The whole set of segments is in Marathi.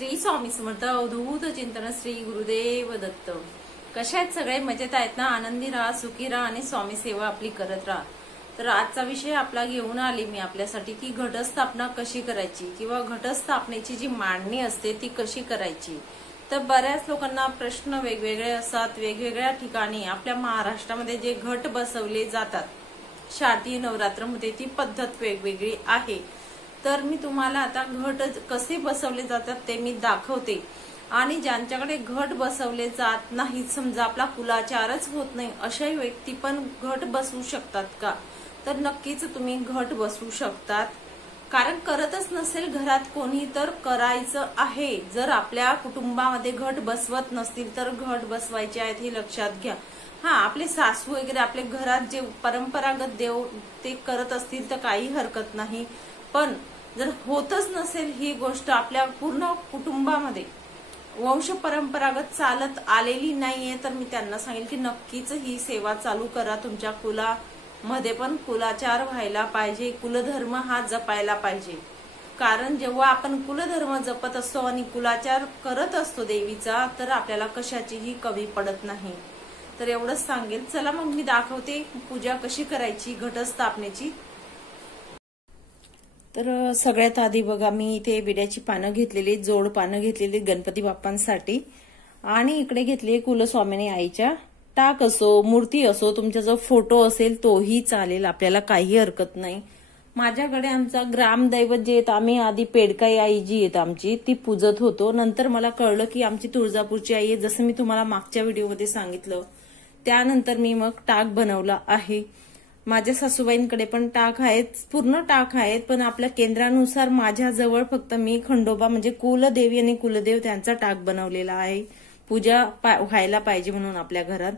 श्री स्वामी समर्थ अवधूत चिंतन श्री गुरुदेव दत्त। कशा आहेत सगळे? मजेत आहेत ना? आनंदी राहा, सुखी राहा आणि स्वामी सेवा आपली करत राहा। तर आजचा विषय आपला घेऊन आली मी आपल्यासाठी की घटस्थापना कशी करायची किंवा घटस्थापनेची जी मांडणी असते ती कशी करायची। तर बऱ्याच लोकांना प्रश्न वेगवेगळे असतात। वेगवेगळ्या ठिकाणी आपल्या महाराष्ट्रामध्ये जे घट बसवले जातात शारदीय नवरात्रमध्ये ती पद्धत वेगवेगळी आहे। तर मी तुम्हाला आता घट कसे बसवले जातात ते मी दाखवते। आणि ज्यांच्याकडे घट बसवले जात नाही, समजा आपला कुलाचारच होत नाही, अशा व्यक्ती पण घट बसवू शकतात का? तर नक्कीच तुम्ही घट बसवू शकतात। कारण करतच नसेल घरात कोणी तर करायचं आहे। जर आपल्या कुटुंबामध्ये घट बसवत नसतील तर घट बसवायचे आहेत हे लक्षात घ्या। हा, आपले सासू वगैरे आपले घरात जे परंपरागत देव ते करत असतील तर काही हरकत नाही। पण जर होतच नसेल ही गोष्ट आपल्या पूर्ण कुटुंबामध्ये वंश परंपरागत चालत आलेली नाहीये, तर मी त्यांना सांगेल की नक्कीच ही सेवा चालू करा। तुमच्या कुलामध्ये पण कुलाचार व्हायला पाहिजे, कुलधर्म हा जपायला पाहिजे। कारण जेव्हा आपण कुलधर्म जपत असतो आणि कुलाचार करत असतो देवीचा, तर आपल्याला कशाचीही कमी पडत नाही। तर एवढंच सांगेल। चला मग मी दाखवते पूजा कशी करायची घटस्थापनेची। तर सगळ्यात आधी बघा, मी इथे विड्याची पानं घेतलेली, जोड पानं घेतलेली गणपती बाप्पांसाठी, आणि इकडे घेतली कुलस्वामिनी आईच्या टाक असो, मूर्ती असो, तुमचा जो फोटो असेल तोही चालेल, आपल्याला काही हरकत नाही। माझ्याकडे आमचा ग्रामदैवत जे आहेत, आम्ही आधी पेडकाई आई जी आहेत आमची ती पूजत होतो। नंतर मला कळलं की आमची तुळजापूरची आई आहे, जसं मी तुम्हाला मागच्या व्हिडिओमध्ये सांगितलं। त्यानंतर मी मग टाक बनवला आहे। माझ्या सासूबाईंकडे पण टाक आहेत, पूर्ण टाक आहेत, पण आपल्या केंद्रानुसार माझ्याजवळ फक्त मी खंडोबा म्हणजे कुलदेवी आणि कुलदेव त्यांचा टाक बनवलेला आहे, पूजा व्हायला पाहिजे म्हणून आपल्या घरात।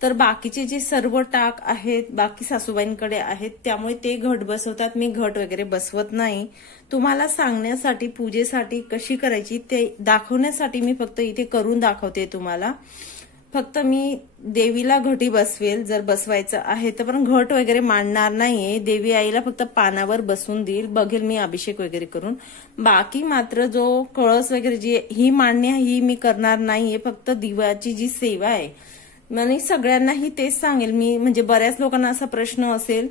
तर बाकीचे जे सर्व टाक आहेत बाकी सासूबाईंकडे आहेत, त्यामुळे ते घट बसवतात, मी घट वगैरे बसवत नाही। तुम्हाला सांगण्यासाठी पूजेसाठी कशी करायची ते दाखवण्यासाठी मी फक्त इथे करून दाखवते तुम्हाला। फक्त मी देवीला घटी बसवेल जर बसवायचं आहे तर, पण घट वगैरे मांडणार नाहीये। देवी आईला फक्त पानावर बसून देईल, बघेल मी अभिषेक वगैरे करून। बाकी मात्र जो कळस वगैरे जी ही मांडणी ही मी करणार नाहीये, फक्त दिव्याची जी सेवा आहे आणि सगळ्यांनाही तेच सांगेल मी। म्हणजे बऱ्याच लोकांना असा प्रश्न असेल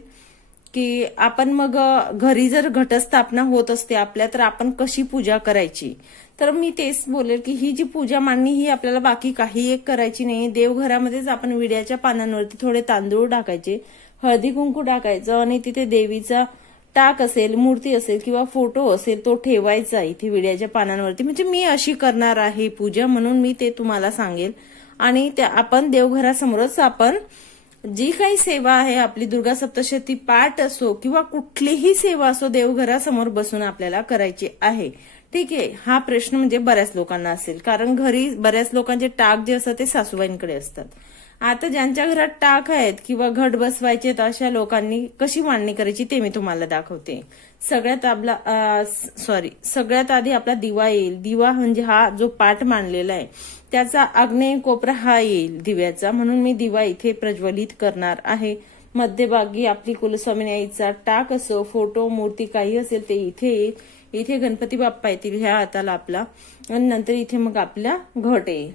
की आपण मग घरी जर घटस्थापना होत असते आपल्या, तर आपण कशी पूजा करायची? तर मी तेच बोलेल की ही जी पूजा मांडणी ही आपल्याला बाकी काही एक करायची नाही। देवघरामध्येच आपण विड्याच्या पानांवरती थोडे तांदूळ टाकायचे, हळदी कुंकू टाकायचं आणि तिथे देवीचा टाक असेल, मूर्ती असेल किंवा फोटो असेल तो ठेवायचा इथे विड्याच्या पानांवरती। म्हणजे मी अशी करणार आहे पूजा, म्हणून मी ते तुम्हाला सांगेल। आणि त्या आपण देवघरासमोरच आपण जी काही सेवा आहे आपली, दुर्गा सप्तशती पाठ असो किंवा कुठलीही सेवा असो, देवघरासमोर बसून आपल्याला करायची आहे। ठीक आहे, हा प्रश्न म्हणजे बऱ्याच लोकांना असेल, कारण घरी बऱ्याच लोकांचे टाक जे असतात ते सासूबाईंकडे असतात। आता ज्यांच्या घरात टाक आहेत किंवा घट बसवायचे तर अशा लोकांनी कशी मांडणी करायची ते मी तुम्हाला दाखवते। सगळ्यात आधी आपला दिवा येईल। दिवा म्हणजे हा जो पाठ मांडलेला आहे त्याचा आग्नेय कोपरा हा येईल दिव्याचा, म्हणून मी दिवा इथे प्रज्वलित करणार आहे। मध्यभागी आपली कुलस्वामिनी आईचा टाक असो, फोटो, मूर्ती काही असेल ते इथे येईल। इथे गणपती बाप्पा येतील ह्या हाताला आपला, आणि नंतर इथे मग आपला घट येईल।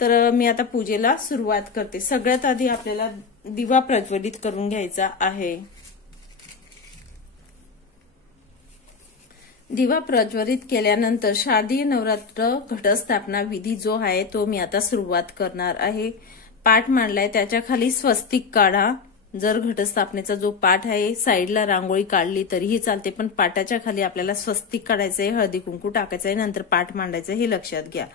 तर मी आता पूजेला सुरुवात करते। सगळ्यात आधी आपल्याला दिवा प्रज्वलित करून घ्यायचा आहे। दिवा प्रज्वलित केल्यानंतर शारदीय नवरात्र घटस्थापना विधी जो आहे तो मी आता सुरुवात करणार आहे। पाठ मांडलाय त्याच्या खाली स्वस्तिक काढा। जर घटस्थापनेचा जो पाठ आहे साईडला रांगोळी काढली तरीही चालते, पण पाठाच्या खाली आपल्याला स्वस्तिक काढायचंय, हळदी कुंकू टाकायचंय, नंतर पाठ मांडायचं हे लक्षात घ्या।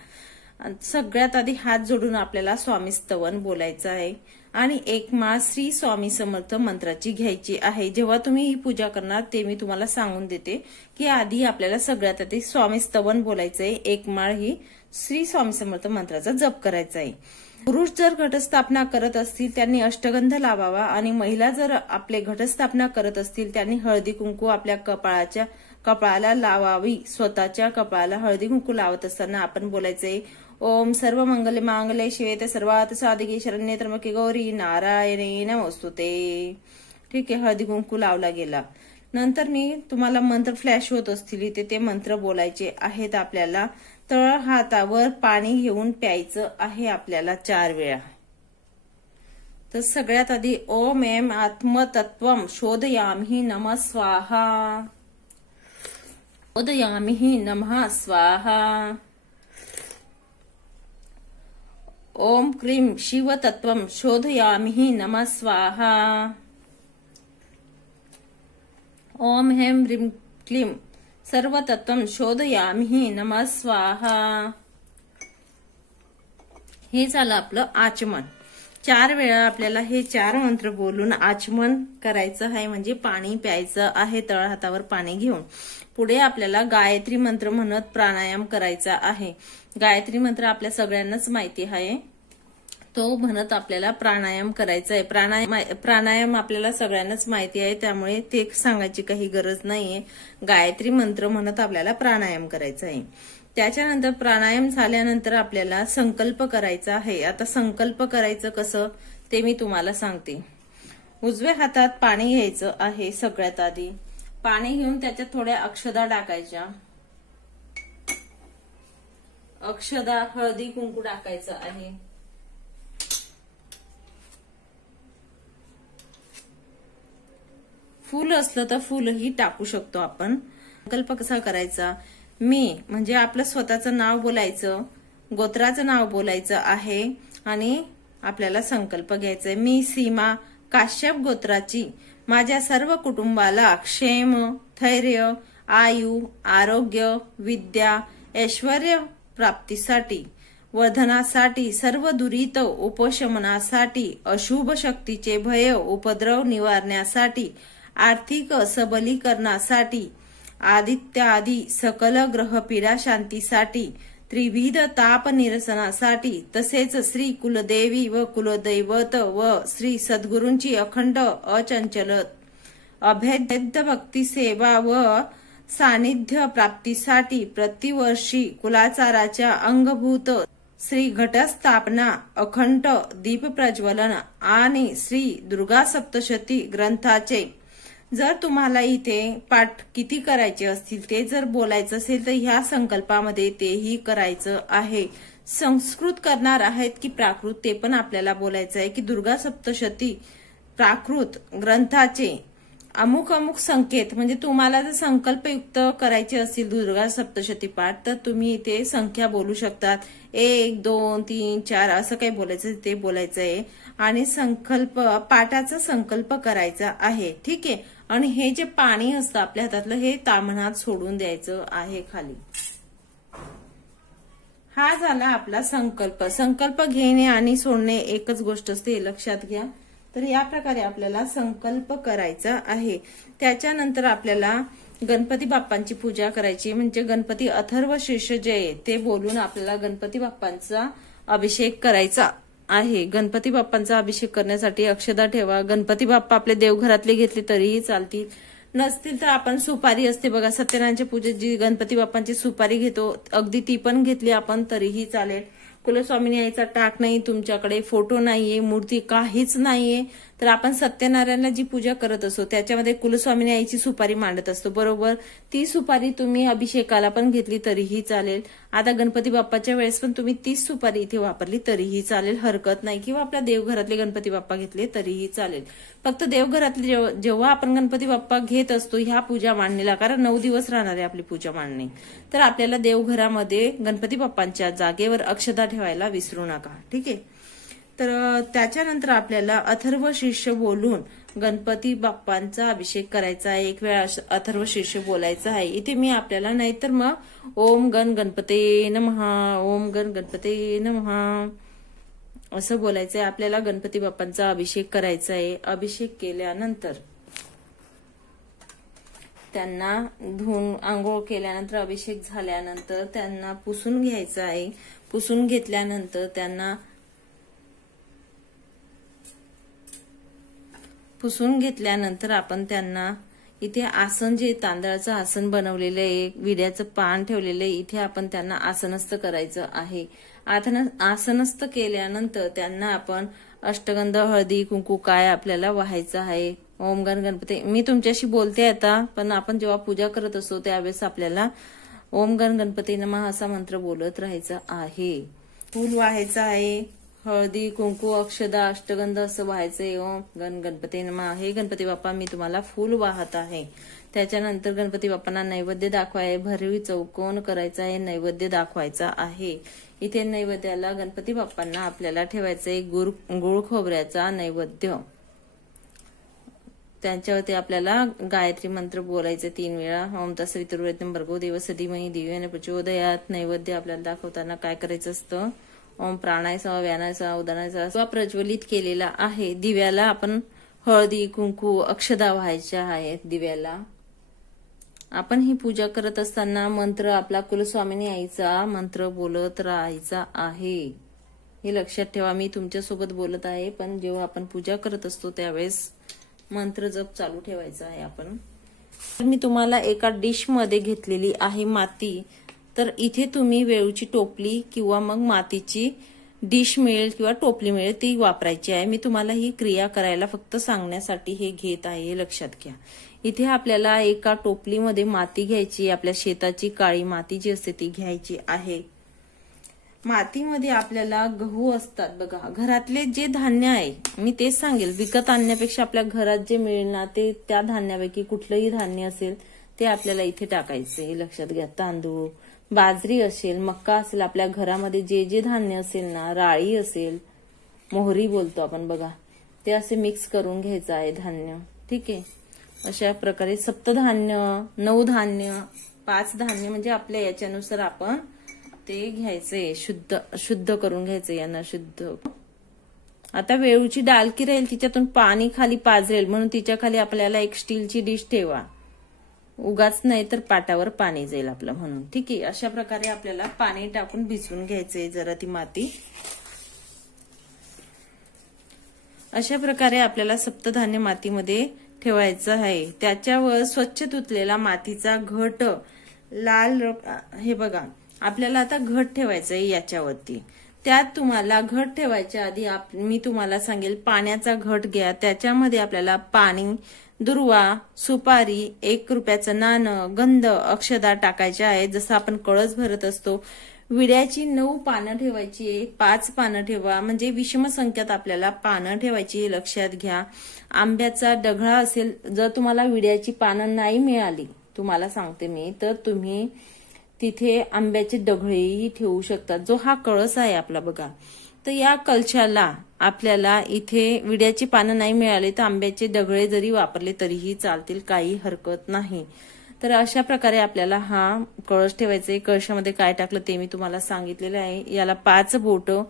सगळ्यात आधी हात जोडून आपल्याला स्वामी स्तवन बोलायचं आहे आणि एक माळ श्री स्वामी समर्थ मंत्राची घ्यायची आहे। जेव्हा तुम्ही ही पूजा करणार ते मी तुम्हाला सांगून देते की आधी आपल्याला सगळ्यात आधी स्वामी स्तवन बोलायचंय, एक माळ ही श्री स्वामी समर्थ मंत्राचा जप करायचा आहे। पुरुष जर घटस्थापना करत असतील त्यांनी अष्टगंध लावावा, आणि महिला जर आपले घटस्थापना करत असतील त्यांनी हळदी कुंकू आपल्या कपाळाला लावावी। स्वतःच्या कपाळाला हळदी कुंकू लावत असताना आपण बोलायचंय, ओम सर्व मंगल मांगल्ये शिवे सर्वार्थ साधिके शरण्ये त्र्यंबके गौरी नारायणी नमोस्तुते। ठीक आहे, हळदी कुंकू लावला गेला। नंतर मी तुम्हाला मंत्र फ्लॅश होत असतील इथे, ते मंत्र बोलायचे आहेत आपल्याला. तळ हातावर पाणी घेऊन प्यायचं आहे आपल्याला 4 वेळा. तर सगळ्यात आधी ओम ऐं आत्मतत्वम शोधयामि नमः स्वाहा. शोधयामि नमः स्वाहा. ओम क्रीं शिवतत्वम शोधयामि नमः स्वाहा. ओम ह्रीं ह्रीं क्लीं सर्वतत्वम शोधयामि नमः स्वाहा. हे झालं आपलं आचमन. 4 वेळा आपल्याला हे 4 मंत्र बोलून आचमन करायचं आहे, म्हणजे पाणी प्यायचं आहे तळ हातावर पाणी घेऊन. पुढे आपल्याला गायत्री मंत्र म्हणत प्राणायाम करायचा आहे. गायत्री मंत्र आपल्या सगळ्यांनाच माहिती आहे, तो म्हणत आपल्याला प्राणायाम करायचा आहे. प्राणायाम आपल्याला सगळ्यांनाच माहिती आहे, त्यामुळे ते सांगायची काही गरज नाहीये. गायत्री मंत्र म्हणत आपल्याला प्राणायाम करायचा आहे. त्याच्यानंतर प्राणायाम झाल्यानंतर आपल्याला संकल्प करायचा आहे. आता संकल्प करायचं कसं ते मी तुम्हाला सांगते. उजव्या हातात पाणी घ्यायचं आहे. सगळ्यात आधी पाणी घेऊन त्याच्यात थोड्या अक्षदा टाकायच्या. अक्षदा, हळदी कुंकू टाकायचं आहे. फूल असलं तर फूलही टाकू शकतो आपण. संकल्प कसा करायचा, मी म्हणजे आपलं स्वतःचं नाव बोलायचं, गोत्राचं नाव बोलायचं आहे आणि आपल्याला संकल्प घ्यायचाय. मी सीमा काश्यप गोत्राची माझ्या सर्व कुटुंबाला क्षेम, धैर्य, आयु, आरोग्य, विद्या, ऐश्वर्य प्राप्तीसाठी, वर्धनासाठी, सर्व दुरित उपशमनासाठी, अशुभ शक्तीचे भय उपद्रव निवारण्यासाठी, आर्थिक सबलीकरणासाठी, आदित्यादी सकल ग्रहपीडा शांतीसाठी, त्रिविध ताप निरसनासाठी, तसेच श्री कुलदेवी व कुलदैवत व श्री सद्गुरूंची अखंड अचंचल अभेद्य भक्ती सेवा व सानिध्य प्राप्तीसाठी, प्रतिवर्षी कुलाचाराच्या अंगभूत श्री घटस्थापना, अखंड दीप प्रज्वलन आणि श्री दुर्गा सप्तशती ग्रंथाचे जर तुम्हाला इथे पाठ किती करायचे असतील ते जर बोलायचं असेल तर ह्या संकल्पामध्ये तेही करायचं आहे. संस्कृत करणार आहेत की प्राकृत ते पण आपल्याला बोलायचं आहे की दुर्गा सप्तशती प्राकृत ग्रंथाचे अमुक अमुक संकेत, म्हणजे तुम्हाला जर संकल्पयुक्त करायचे असतील दुर्गा सप्तशती पाठ तर तुम्ही इथे संख्या बोलू शकतात. 1, 2, 3, 4 असं काही बोलायचं ते बोलायचं आहे आणि संकल्प पाठाचा संकल्प करायचा आहे. ठीक आहे. आणि हे जे पाणी असतं आपल्या हातातलं हे ताम्हणात सोडून द्यायचं आहे खाली. हा झाला आपला संकल्प. संकल्प घेणे आणि सोडणे एकच गोष्ट असते, हे लक्षात घ्या. तर या प्रकारे आपल्याला संकल्प करायचा आहे. त्याच्यानंतर आपल्याला गणपती बाप्पांची पूजा करायची, म्हणजे गणपती अथर्व शीर्ष जय ते बोलून आपल्याला गणपती बाप्पांचा अभिषेक करायचा आहे. गणपती बाप्पांचा अभिषेक करण्यासाठी अक्षदा ठेवा. गणपती बाप्पा आपले देवघरातले घेतले तरीही चालतील, नसतील तर आपण सुपारी असते बघा, सत्यनारायणच्या पूजेत जी गणपती बाप्पांची सुपारी घेतो अगदी ती पण घेतली आपण तरीही चालेल. कुलस्वामिनी आईचा टाक नाही तुमच्याकडे, फोटो नाहीये, मूर्ती काहीच नाहीये, तर आपण सत्यनारायणला जी पूजा करत असतो त्याच्यामध्ये कुलस्वामिनी आईची सुपारी मांडत असतो बरोबर. ती सुपारी तुम्ही अभिषेकाला पण घेतली तरीही चालेल. आता गणपती बाप्पाच्या वेळेस पण तुम्ही तीच सुपारी इथे वापरली तरीही चालेल, हरकत नाही. किंवा आपल्या देवघरातले गणपती बाप्पा घेतले तरीही चालेल. फक्त देवघरातले जेव्हा आपण गणपती बाप्पा घेत असतो ह्या पूजा मांडणीला, कारण 9 दिवस राहणार आहे आपली पूजा मांडणी, तर आपल्याला देवघरामध्ये गणपती बाप्पांच्या जागेवर अक्षता ठेवायला विसरू नका. ठीक आहे. तर त्याच्यानंतर आपल्याला अथर्व शीर्ष बोलून गणपती बाप्पांचा अभिषेक करायचा आहे. एक वेळा अथर्व शीर्ष बोलायचं आहे. इथे मी आपल्याला नाहीतर मग ओम गण गणपते नमः, ओम गण गणपते नमः असं बोलायचंय. आपल्याला गणपती बाप्पांचा अभिषेक करायचा आहे. अभिषेक केल्यानंतर त्यांना धुवून आंघोळ केल्यानंतर अभिषेक झाल्यानंतर त्यांना पुसून घ्यायचं आहे. पुसून घेतल्यानंतर त्यांना आपण त्यांना इथे आसन, जे तांदळाचं आसन बनवलेलं आहे, विड्याचं पान ठेवलेलं आहे, इथे आपण त्यांना आसनस्थ करायचं आहे. आसनस्थ केल्यानंतर त्यांना आपण अष्टगंध, हळदी, कुंकू काय आपल्याला वाहायचं आहे ओम गण गणपती. मी तुमच्याशी बोलते आता, पण आपण जेव्हा पूजा करत असतो त्यावेळेस आपल्याला ओम गण गणपती नमः असा मंत्र बोलत राहायचा आहे. फूल व्हायचं आहे, हळदी कुंकू अक्षदा अष्टगंध असं व्हायचंय. ओम गण गणपती नमः. हे गणपती बाप्पा मी तुम्हाला फूल वाहत आहे. त्याच्यानंतर गणपती बाप्पांना नैवेद्य दाखवाय, भरवी चौकोन करायचा आहे, नैवेद्य दाखवायचा आहे. इथे नैवेद्याला गणपती बाप्पांना आपल्याला ठेवायचंय गुळ खोबऱ्याचा नैवेद्य. त्यांच्यावरती आपल्याला गायत्री मंत्र बोलायचे 3 वेळा. ओम तस्सवितुर्वरेण्यं भर्गो देवस्य धीमहि धियो योनः प्रचोदयात्. नैवेद्य आपल्याला दाखवताना काय करायचं असतं? ओम प्राणायासह व्यानायासह उदानायासह प्रज्वलित केलेला आहे. दिव्याला आपण हळदी कुंकू अक्षदा व्हायच्या आहेत. दिव्याला आपण ही पूजा करत असताना मंत्र आपला कुलस्वामिनी आईचा मंत्र बोलत राहायचा आहे. हे लक्षात ठेवा. मी तुमच्यासोबत बोलत आहे, पण जेव्हा आपण पूजा करत असतो त्यावेळेस मंत्र जप चालू ठेवायचा आहे आपण. मी तुम्हाला एका डिश मध्ये घेतलेली आहे माती. तर इथे तुम्ही वेळूची टोपली किंवा मग मातीची डिश मिळेल किंवा टोपली मिळेल ती वापरायची आहे. मी तुम्हाला ही क्रिया करायला फक्त सांगण्यासाठी हे घेत आहे, हे लक्षात घ्या. इथे आपल्याला एका टोपलीमध्ये माती घ्यायची, आपल्या शेताची काळी माती जी असते ती घ्यायची आहे. मातीमध्ये आपल्याला गहू असतात बघा, घरातले जे धान्य आहे मी तेच सांगेल, विकत आणण्यापेक्षा आपल्या घरात जे मिळेल ना ते त्या धान्यापैकी कुठलंही धान्य असेल ते आपल्याला इथे टाकायचे, लक्षात घ्या. तांदूळ, बाजरी असेल, मक्का असेल, आपल्या घरामध्ये जे जे धान्य असेल ना, राळी असेल, मोहरी बोलतो आपण बघा, ते असे मिक्स करून घ्यायचं आहे धान्य. ठीक आहे. अशा प्रकारे सप्तधान्य, 9 धान्य, 5 धान्य म्हणजे आपल्या याच्यानुसार आपण ते घ्यायचे, शुद्ध करून घ्यायचे यांना शुद्ध. आता वेळूची डालकी राहील तिच्यातून पाणी खाली पाजरेल म्हणून तिच्या खाली आपल्याला एक स्टीलची डिश ठेवा, उगाच नाही तर पाटावर पाणी जाईल आपलं म्हणून. ठीक आहे. अशा प्रकारे आपल्याला पाणी टाकून भिजवून घ्यायचंय जरा ती माती. अशा प्रकारे आपल्याला सप्तधान्य मातीमध्ये ठेवायचं आहे. त्याच्यावर स्वच्छ धुतलेला मातीचा घट लाल, हे बघा आपल्याला आता घट ठेवायचं आहे याच्यावरती. त्यात तुम्हाला घट ठेवायच्या आधी मी तुम्हाला सांगेल पाण्याचा घट घ्या. त्याच्यामध्ये आपल्याला पाणी, दुर्वा, सुपारी, 1 रुपयाचं नाणं, गंध, अक्षदा टाकायच्या आहेत. जसं आपण कळस भरत असतो. विड्याची 9 पानं ठेवायची, 5 पानं ठेवा, म्हणजे विषम संख्यात आपल्याला पानं ठेवायची, हे लक्षात घ्या. आंब्याचा डगळा असेल, जर तुम्हाला विड्याची पानं नाही मिळाली, तुम्हाला सांगते मी, तर तुम्ही तिथे आंब्याचे डगळेही ठेवू शकतात. जो हा कळस आहे आपला बघा, तर या कलशाला आपल्याला इथे विड्याची पानं नाही मिळाली तर आंब्याचे डगळे जरी वापरले तरीही चालतील, काही हरकत नाही. तर अशा प्रकारे आपल्याला हा कळश ठेवायचा आहे. कळशामध्ये काय टाकलं ते मी तुम्हाला सांगितलेलं आहे. याला 5 बोटं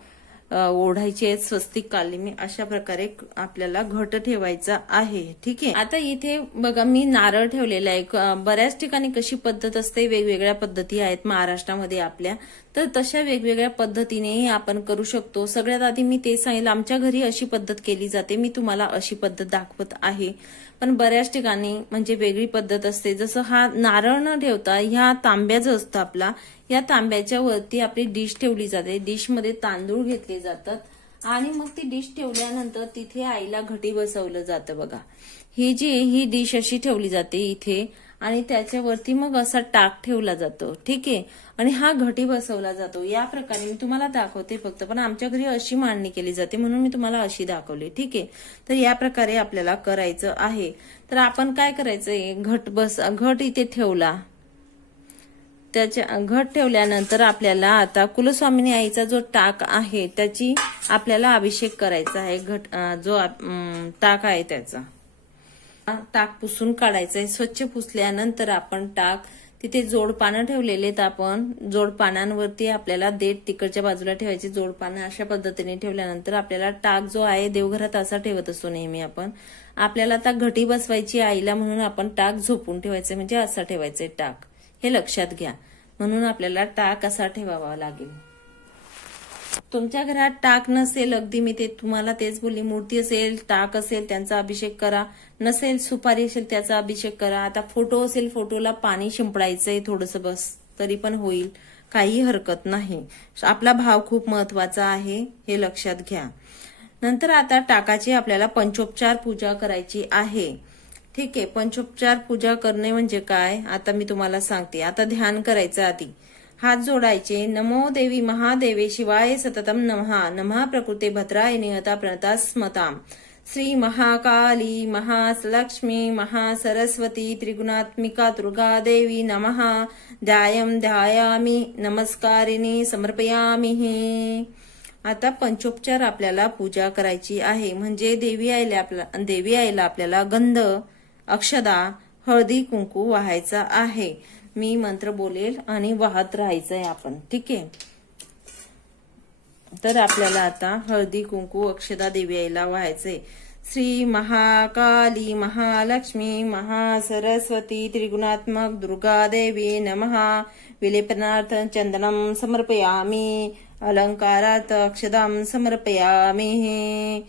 ओढायची आहेत, स्वस्तिक काढली मी. अशा प्रकारे आपल्याला घट ठेवायचा आहे. ठीक आहे. आता इथे बघा मी नारळ ठेवलेला आहे. बऱ्याच ठिकाणी कशी पद्धत असते, वेगवेगळ्या पद्धती आहेत महाराष्ट्रामध्ये आपल्या, तर तशा वेगवेगळ्या पद्धतीनेही आपण करू शकतो. सगळ्यात आधी मी ते सांगितलं, आमच्या घरी अशी पद्धत केली जाते, मी तुम्हाला अशी पद्धत दाखवत आहे. पण बऱ्याच ठिकाणी म्हणजे वेगळी पद्धत असते. जसं हा नारळ न ठेवता ह्या तांब्याचं असतं आपला, या तांब्याच्या वरती आपली डिश ठेवली जाते. डिशमध्ये तांदूळ घेतले जातात आणि मग ती डिश ठेवल्यानंतर तिथे आईला घटी बसवलं जातं बघा. ही डिश अशी ठेवली जाते इथे आणि त्याच्यावरती मग असा टाक ठेवला जातो. ठीक आहे. आणि हा घटी बसवला जातो. या प्रकारे मी तुम्हाला दाखवते फक्त, पण आमच्या घरी अशी मांडणी केली जाते म्हणून मी तुम्हाला अशी दाखवली. ठीक आहे. तर या प्रकारे आपल्याला करायचं आहे. तर आपण काय करायचंय, घट इथे ठेवला, त्याच्या घट ठेवल्यानंतर आपल्याला आता कुलस्वामिनी आईचा जो टाक आहे त्याची आपल्याला अभिषेक करायचा आहे. जो टाक आहे त्याचा टाक पुसून काढायचंय. स्वच्छ पुसल्यानंतर आपण टाक तिथे जोडपानं ठेवलेले, तर आपण जोडपानांवरती आपल्याला देठ तिकडच्या बाजूला ठेवायची. जोडपानं अशा पद्धतीने ठेवल्यानंतर आपल्याला टाक जो आहे, देवघरात असा ठेवत असतो नेहमी आपण, आपल्याला आता घटी बसवायची आईला म्हणून आपण टाक झोपून ठेवायचं, म्हणजे असा ठेवायचंय टाक, हे लक्षात घ्या. म्हणून आपल्याला टाक असा ठेवावा लागेल. तुमच्या घरात टाक नसेल, अगदी मी ते तुम्हाला तेच बोलली, मूर्ती असेल, टाक असेल त्यांचा अभिषेक करा, नसेल सुपारी असेल त्याचा अभिषेक करा. आता फोटो असेल, फोटोला पाणी शिंपडायचंय थोडंसं बस, तरी पण होईल, काही हरकत नाही. आपला भाव खूप महत्वाचा आहे, हे लक्षात घ्या. नंतर आता टाकाची आपल्याला पंचोपचार पूजा करायची आहे. ठीक आहे, पंचोपचार पूजा करणे म्हणजे काय आता मी तुम्हाला सांगते. आता ध्यान करायचं. आधी हात जोडायचे. नमो देवी महादेवे शिवाय सततम नमः. नमः प्रकृते भद्राय नियता प्रणता स्मताम. श्री महाकाली महालक्ष्मी महासरस्वती त्रिगुणात्मिका दुर्गा देवी नमः. ध्यायं ध्यायामि नमस्कारिणी समर्पयामि. आता पंचोपचार आपल्याला पूजा करायची आहे. म्हणजे देवी आईला आपल्याला गंध, अक्षदा, हळदी कुंकू वाहायचा आहे. मी मंत्र बोलेल आणि वाहत राहायचंय आपण. ठीक आहे, तर आपल्याला आता हळदी कुंकू अक्षदा देवी आईला वाहायचंय. श्री महाकाली महालक्ष्मी महासरस्वती त्रिगुणात्मक दुर्गा देवी नमः. विलेपनार्थ चंदनम समर्पयामि. अलंकारार्थ अक्षदां समर्पयामि.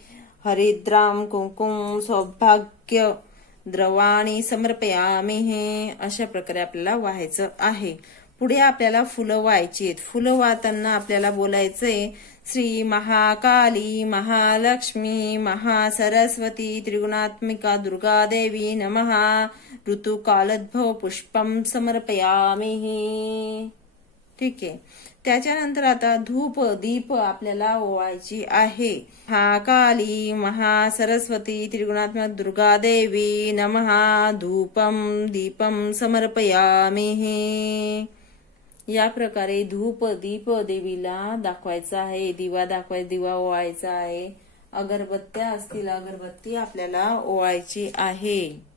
हरिद्राम कुंकुम सौभाग्य द्रवाणी समर्पयामि. अशा प्रकारे आपल्याला व्हायचं आहे. पुढे आपल्याला फुलं व्हायची आहेत. फुलं वाहताना आपल्याला बोलायचंय श्री महाकाली महालक्ष्मी महासरस्वती त्रिगुणात्मिका दुर्गा देवी नमः. ऋतुकालोद्भव पुष्पम समर्पयामि. ठीक आहे, त्याच्यानंतर आता धूप दीप आपल्याला ओवायची आहे. महाकाली महासरस्वती त्रिगुणात्मक दुर्गा देवी नमः. धूपम दीपम समर्पयामि. या प्रकारे धूप दीप देवीला दाखवायचा आहे. दिवा ओवायचा आहे. अगरबत्त्या असतील अगरबत्ती आपल्याला ओवायची आहे.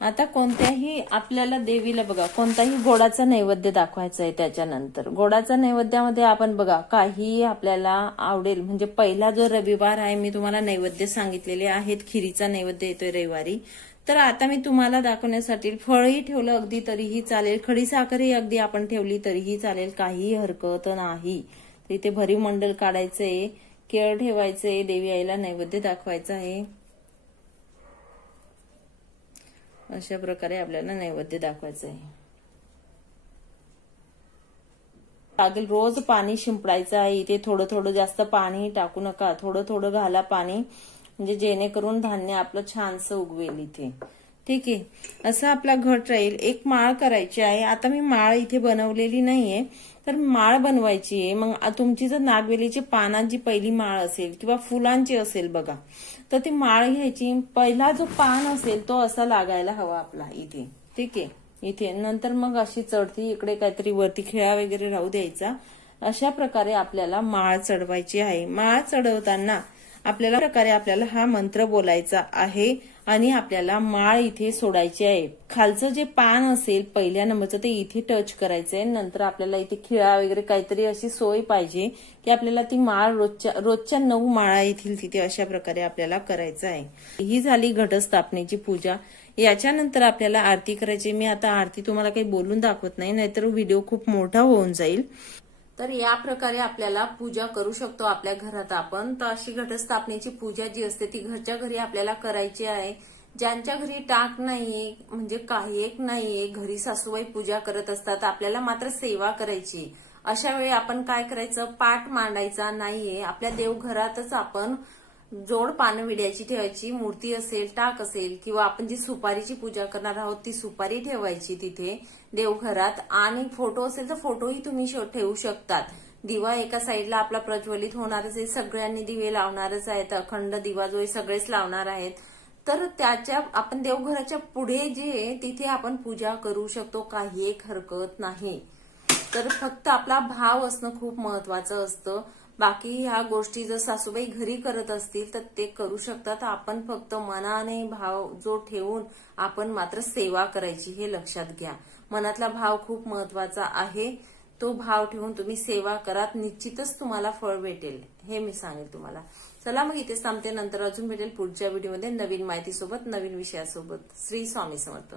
आता कोणत्याही आपल्याला देवीला बघा कोणताही गोडाचा नैवेद्य दाखवायचा आहे. त्याच्यानंतर गोडाचा नैवेद्यामध्ये आपण बघा काही आपल्याला आवडेल. म्हणजे पहिला जो रविवार आहे मी तुम्हाला नैवेद्य सांगितलेले आहेत. खिरीचा नैवेद्य येतोय रविवारी. तर आता मी तुम्हाला दाखवण्यासाठी फळही ठेवलं अगदी तरीही चालेल. खडी साखरही अगदी आपण ठेवली तरीही चालेल. काहीही हरकत नाही. इथे भरीव मंडल काढायचंय. केळ ठेवायचंय. देवी आईला नैवेद्य दाखवायचा आहे. अशा प्रकारे आपल्याला नैवेद्य दाखवायचं आहे. लागेल रोज पाणी शिंपडायचं आहे. इथे थोडं थोडं जास्त पाणी टाकू नका. थोडं थोडं घाला पाणी. म्हणजे जेणेकरून धान्य आपलं छानसं उगवेल इथे. ठीक आहे, असं आपला घट राहील. एक माळ करायची आहे. आता मी माळ इथे बनवलेली नाहीये. तर माळ बनवायची आहे. मग तुमची जर नागवेलीची पानांची पहिली माळ असेल किंवा फुलांची असेल बघा, तर ती माळ घ्यायची. पहिला जो पान असेल तो असा लागायला हवा आपला इथे. ठीक आहे, इथे नंतर मग अशी चढती इकडे काहीतरी वरती खिळा वगैरे राहू द्यायचा. अशा प्रकारे आपल्याला माळ चढवायची आहे. माळ चढवताना आपल्याला हा मंत्र बोलायचा आहे आणि आपल्याला माळ इथे सोडायची आहे. खालचं जे पान असेल पहिल्या नंबरचं ते इथे टच करायचंय. नंतर आपल्याला इथे खिळा वगैरे काहीतरी अशी सोय पाहिजे की आपल्याला ती माळ रोजच्या 9 माळा येतील तिथे. अशा प्रकारे आपल्याला करायचं आहे. ही झाली घटस्थापनेची पूजा. याच्यानंतर आपल्याला आरती करायची. मी आता आरती तुम्हाला काही बोलून दाखवत नाही, नाहीतर व्हिडिओ खूप मोठा होऊन जाईल. तर या प्रकारे आपल्याला पूजा करू शकतो आपल्या घरात आपण. तर अशी घटस्थापनेची पूजा जी असते ती घरच्या घरी आपल्याला करायची आहे. ज्यांच्या घरी टाक नाहीये म्हणजे काही एक नाहीये, घरी सासूबाई पूजा करत असतात, आपल्याला मात्र सेवा करायची. अशा वेळी आपण काय करायचं, पाठ मांडायचा नाहीये. आपल्या देवघरातच आपण जोड पानं विड्याची ठेवायची. मूर्ती असेल टाक असेल किंवा आपण जी सुपारीची पूजा करणार आहोत ती सुपारी ठेवायची तिथे देवघरात. आणि फोटो असेल तर फोटोही तुम्ही ठेवू शकतात. दिवा एका साईडला आपला प्रज्वलित होणारच आहे. सगळ्यांनी दिवे लावणारच आहेत. अखंड दिवा जो आहे सगळेच लावणार आहेत. तर त्याच्या आपण देवघराच्या पुढे जे तिथे आपण पूजा करू शकतो. काही एक हरकत नाही. तर फक्त आपला भाव असणं खूप महत्वाचं असतं. बाकी ह्या गोष्टी जर सासूबाई घरी करत असतील तर ते करू शकतात. आपण फक्त मनाने भाव जो ठेवून आपण मात्र सेवा करायची हे लक्षात घ्या. मनातला भाव खूप महत्वाचा आहे. तो भाव ठेवून तुम्ही सेवा करा, निश्चितच तुम्हाला फळ भेटेल हे मी सांगेल तुम्हाला. चला मग इथेच थांबते. नंतर अजून भेटेल पुढच्या व्हिडिओमध्ये नवीन माहितीसोबत नवीन विषयासोबत. श्री स्वामी समर्थ.